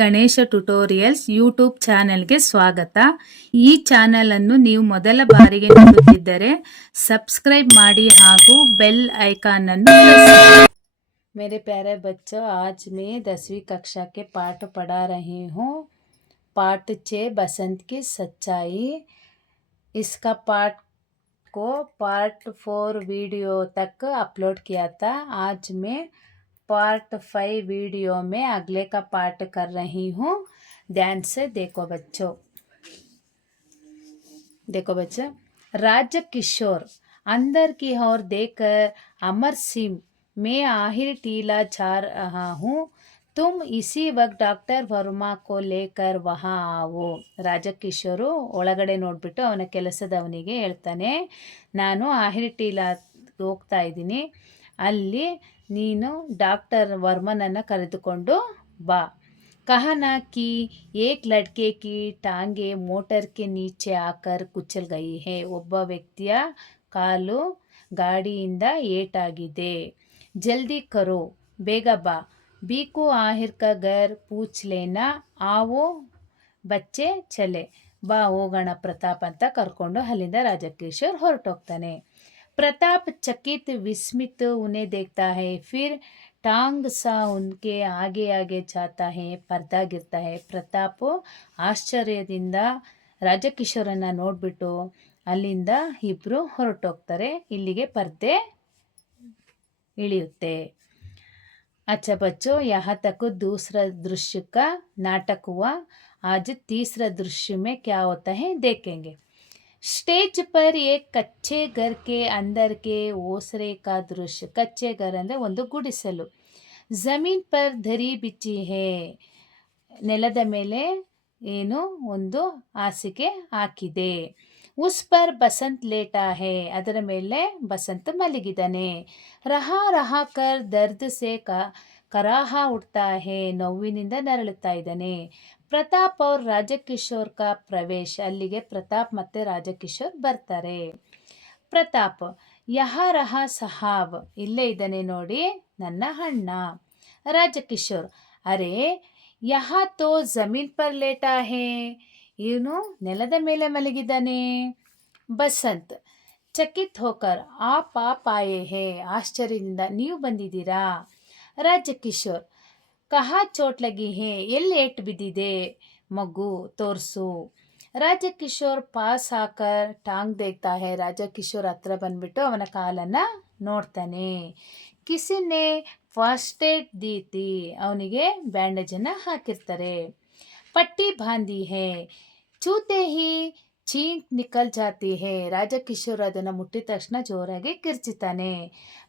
Ganesha tutorials YouTube ಚಾನೆಲ್ಗೆ ಸ್ವಾಗತ. ಈ ಚಾನೆಲ್ ಅನ್ನು ನೀವು ಮೊದಲ ಬಾರಿಗೆ ನೋಡುತ್ತಿದ್ದರೆ सब्सक्राइब ಮಾಡಿ ಹಾಗೂ ಬೆಲ್ ಐಕಾನ್ ಅನ್ನು ಪ್ರೆಸ್ ಮಾಡಿ. मेरे प्यारे बच्चों, आज मैं 10वीं कक्षा के पाठ पढ़ा रही हूँ. पाठ 6 बसंत की सच्चाई. इसका पाठ को पार्ट 4 वीडियो तक अपलोड किया था. आज मैं पार्ट 5 वीडियो में अगले का पाठ कर रही हूँ. ध्यान से देखो बच्चों. राज किशोर अंदर की ओर देखकर अमर सिंह, मैं आहिर टीला जा रहा हूँ, तुम इसी वक्त डॉक्टर वर्मा को लेकर वहाँ आओ. ರಾಜಕಿಶೋರು ಒಳಗಡೆ ನೋಡ್ಬಿಟ್ಟು ಅವನ ಕೆಲಸದವನಿಗೆ ಹೇಳ್ತಾನೆ, ನಾನು ಆಹಿರ್ ಟೀಲಾ ಹೋಗ್ತಾ ಇದ್ದೀನಿ, ಅಲ್ಲಿ ನೀನು ಡಾಕ್ಟರ್ ವರ್ಮನನ್ನು ಕರೆದುಕೊಂಡು ಬಾ. कहना कि एक लड़के की टांगे मोटर के नीचे आकर कुचल गई है. ಒಬ್ಬ ವ್ಯಕ್ತಿಯ ಕಾಲು ಗಾಡಿಯಿಂದ ಏಟಾಗಿದೆ. ಜಲ್ದಿ ಕರೋ, ಬೇಗ ಬಾ. ಬೀಕು ಆಹಿರ್ का घर पूछ लेना. आओ बच्चे चले. ಬಾ ಹೋಗೋಣ ಪ್ರತಾಪ್ ಅಂತ ಕರ್ಕೊಂಡು ಅಲ್ಲಿಂದ ರಾಜಕಿಶೋರ್ ಹೊರಟೋಗ್ತಾನೆ. प्रताप चकित विस्मित उन्हें देखता है, फिर टांग सा उनके आगे आगे जाता है. पर्दा गिरता है. ಪ್ರತಾಪ್ ಆಶ್ಚರ್ಯದಿಂದ ರಾಜಕಿಶೋರನ್ನ ನೋಡ್ಬಿಟ್ಟು ಅಲ್ಲಿಂದ ಇಬ್ರು ಹೊರಟೋಗ್ತಾರೆ. ಇಲ್ಲಿಗೆ ಪರ್ದೆ ಇಳಿಯುತ್ತೆ. अच्छा बच्चों, यहाँ तक दूसरा दृश्य का नाटक हुआ. आज तीसरा दृश्य में क्या होता है देखेंगे. स्टेज पर एक कच्चे घर के अंदर के ओसरे का दृश्य. कच्चे घर ಅಂದರೆ ಒಂದು ಗುಡಿಸಲು. ಜಮೀನ್ ಪರ್ ಧರಿ ಬಿಚ್ಚಿ ಹೇ, ನೆಲದ ಮೇಲೆ ಏನು ಒಂದು ಹಾಸಿಗೆ ಹಾಕಿದೆ. ಉಸ್ ಪರ್ ಬಸಂತ್ ಲೇಟಾ ಹೇ, ಅದರ ಮೇಲೆ ಬಸಂತ್ ಮಲಗಿದ್ದಾನೆ. ರಹಾ ರಹಾ ಕರ್ ದರ್ದ್ ಸೆ ಕರಾಹ ಉಡ್ತಾ ಹೇ, ನೋವಿನಿಂದ ನರಳುತ್ತಾ ಇದ್ದಾನೆ. ಪ್ರತಾಪ್ ಅವ್ರ ರಾಜಕಿಶೋರ್ ಕಾ ಪ್ರವೇಶ್, ಅಲ್ಲಿಗೆ ಪ್ರತಾಪ್ ಮತ್ತೆ ರಾಜಕಿಶೋರ್ ಬರ್ತಾರೆ. ಪ್ರತಾಪ್, ಯಹ ರಹ ಸಹಾಬ್, ಇಲ್ಲೇ ಇದ್ದಾನೆ ನೋಡಿ ನನ್ನ ಅಣ್ಣ. ರಾಜಕಿಶೋರ್, ಅರೆ ಯಹ ತೋ ಜಮೀನ್ ಪರ್ ಲೇಟಾ ಹೇ, ಇವನು ನೆಲದ ಮೇಲೆ ಮಲಗಿದ್ದಾನೆ. ಬಸಂತ್ ಚಕಿತ್ ಹೋಕರ್, ಆಪ್ ಆಯೇ ಹೇ, ಆಶ್ಚರ್ಯದಿಂದ ನೀವು ಬಂದಿದ್ದೀರಾ. ರಾಜಕಿಶೋರ್, ಕಹಾ ಚೋಟ್ ಲಗಿ ಹೇ, ಎಲ್ಲಿ ಏಟು ಬಿದ್ದಿದೆ ಮಗು ತೋರಿಸು. ರಾಜಕಿಶೋರ್ ಪಾಸ್ ಹಾಕರ್ ಟಾಂಗ್ ದೇಖ್ತಾ ಹೇ, ರಾಜಕಿಶೋರ್ ಹತ್ರ ಬಂದ್ಬಿಟ್ಟು ಅವನ ಕಾಲನ್ನು ನೋಡ್ತಾನೆ. ಕಿಸಿನೆ ಫಸ್ಟ್ ಏಡ್ ದೀತಿ, ಅವನಿಗೆ ಬ್ಯಾಂಡೇಜನ್ನು ಹಾಕಿರ್ತಾರೆ. ಪಟ್ಟಿ ಬಾಂಧಿ ಹೇ, ಚೂತೆ ಹಿ ಚೀಂಕ್ ನಿಕಲ್ ಜಾತಿ ಹೇ, ರಾಜಕಿಶೋರ್ ಅದನ್ನು ಮುಟ್ಟಿದ ತಕ್ಷಣ ಜೋರಾಗಿ ಕಿರ್ಚಿತಾನೆ.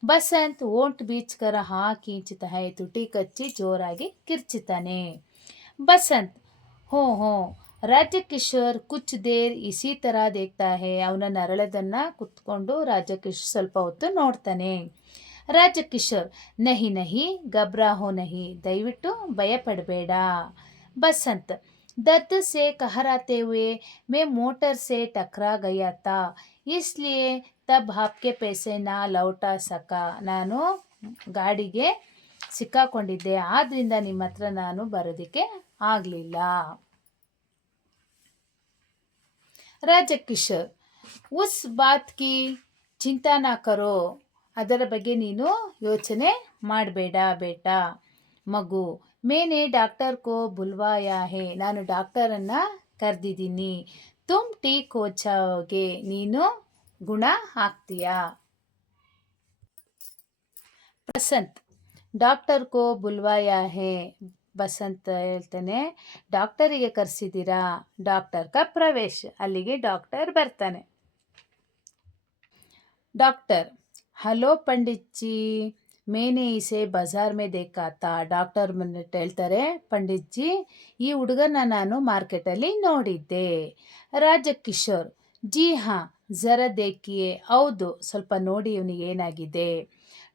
ಬಸಂತ್ ಓಂಟ್ ಬೀಚ್ಕರ ಕೀಂಚಿತ ಹೇ, ತುಟಿ ಕಚ್ಚಿ ಜೋರಾಗಿ ಕಿರ್ಚಿತಾನೆ. ಬಸಂತ್, ಹೋ ಹೋ. ರಾಜಕಿಶೋರ್ ಕುಚ್ ದೇರ್ ಇಸಿ ತರ ದೇಖ್ತಾ ಹೇ, ಅವನ ನರಳದನ್ನು ಕುತ್ಕೊಂಡು ರಾಜಕಿಶೋರ್ ಸ್ವಲ್ಪ ಹೊತ್ತು ನೋಡ್ತಾನೆ. ರಾಜಕಿಶೋರ್, ನಹಿ ನಹಿ ಗಬ್ರಾಹೋ ನಹಿ, ದಯವಿಟ್ಟು ಭಯಪಡಬೇಡ. बसंत, दर्द से कहराते हुए मैं मोटर से टकरा गया था, इसलिए तब आपके पैसे ना लौटा सका. ನಾನು ಗಾಡಿಗೆ ಸಿಕ್ಕಾಕೊಂಡಿದ್ದೆ, ಆದ್ದರಿಂದ ನಿಮ್ಮ ಹತ್ರ ನಾನು ಬರೋದಕ್ಕೆ ಆಗಲಿಲ್ಲ. ರಾಜಕಿಶೋರ್, ಉಸ್ ಬಾತ್ ಕಿ ಚಿಂತಾ ನಾ ಕರೋ, ಅದರ ಬಗ್ಗೆ ನೀನು ಯೋಚನೆ ಮಾಡಬೇಡ ಬೇಟಾ. ಮಗು, ಮೇನೆ ಡಾಕ್ಟರ್ ಕೋ ಬುಲ್ವಾಯಾ ಹೇ, ನಾನು ಡಾಕ್ಟರನ್ನು ಕರೆದಿದ್ದೀನಿ. ತುಮ್ ಟೀಕ್ ಹೋ ಜಾओगे, ನೀನು ಗುಣ ಆಗ್ತೀಯಾ. ಬಸಂತ್, ಡಾಕ್ಟರ್ ಕೋ ಬುಲ್ವಾಯಾ ಹೇ, ಬಸಂತ್ ಹೇಳ್ತಾನೆ, ಡಾಕ್ಟರಿಗೆ ಕರೆಸಿದ್ದೀರಾ. ಡಾಕ್ಟರ್ ಕಾ ಪ್ರವೇಶ್, ಅಲ್ಲಿಗೆ ಡಾಕ್ಟರ್ ಬರ್ತಾನೆ. ಡಾಕ್ಟರ್, ಹಲೋ ಪಂಡಿತ್ ಜಿ, ಮೇನೆ ಇಸೆ ಬಜಾರ್ ಮೇ ದೇಖಾ ತಾ. ಡಾಕ್ಟರ್ ಹೇಳ್ತಾರೆ, ಪಂಡಿತ್ ಜಿ, ಈ ಹುಡುಗನ ನಾನು ಮಾರ್ಕೆಟಲ್ಲಿ ನೋಡಿದ್ದೆ. ರಾಜಕಿಶೋರ್, ಜಿ ಹಾ ಜರ ದೇಖಿಯೇ, ಹೌದು ಸ್ವಲ್ಪ ನೋಡಿ ಇವನಿಗೆ ಏನಾಗಿದೆ.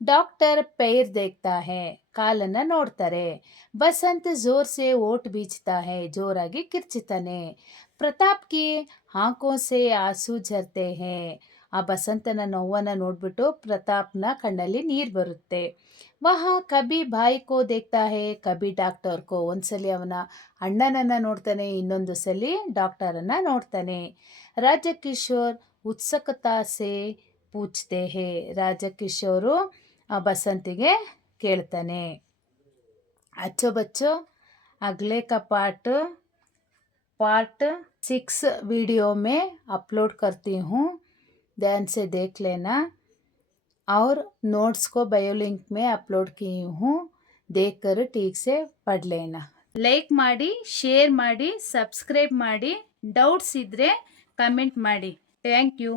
ಡಾಕ್ಟರ್ ಪೈರ್ ದೇಖ್ತಾ ಹೇ, ಕಾಲನ್ನು ನೋಡ್ತಾರೆ. ಬಸಂತ್ ಜೋರ್ ಸೆ ಓಟ್ ಬೀಚ್ತಾ ಹೇ, ಜೋರಾಗಿ ಕಿರ್ಚಿತಾನೆ. ಪ್ರತಾಪ್ ಕಿ ಆಂಖೋ ಸೆ ಆಂಸೂ ಝರ್ತೆ ಹೇ, ಆ ಬಸಂತನ ನೋವನ್ನು ನೋಡ್ಬಿಟ್ಟು ಪ್ರತಾಪ್ನ ಕಣ್ಣಲ್ಲಿ ನೀರು ಬರುತ್ತೆ. वह कभी भाई को देखता है कभी ಡಾಕ್ಟರ್ को ಒಂದ್ಸಲಿ ಅವನ ಅಣ್ಣನನ್ನ ನೋಡ್ತಾನೆ ಇನ್ನೊಂದು ಸಲಿ ಡಾಕ್ಟರನ್ನ ನೋಡ್ತಾನೆ ರಾಜಕಿಶೋರ್ ಉತ್ಸುಕತಾ ಸೆ ಪೂछते हैं ರಾಜಕಿಶೋರು ಬಸಂತಿಗೆ ಕೇಳ್ತಾನೆ अच्छो बच्चों अगले का पार्ट 6 वीडियो में अपलोड करती हूँ ध्यान से देख लेना और नोट्स को बायो लिंक में अपलोड की हूँ देखकर ठीक से पढ़ लेना ಲೈಕ್ ಮಾಡಿ ಶೇರ್ ಮಾಡಿ ಸಬ್ಸ್ಕ್ರೈಬ್ ಮಾಡಿ ಡೌಟ್ಸ್ ಇದ್ದರೆ ಕಮೆಂಟ್ ಮಾಡಿ ಥ್ಯಾಂಕ್ ಯು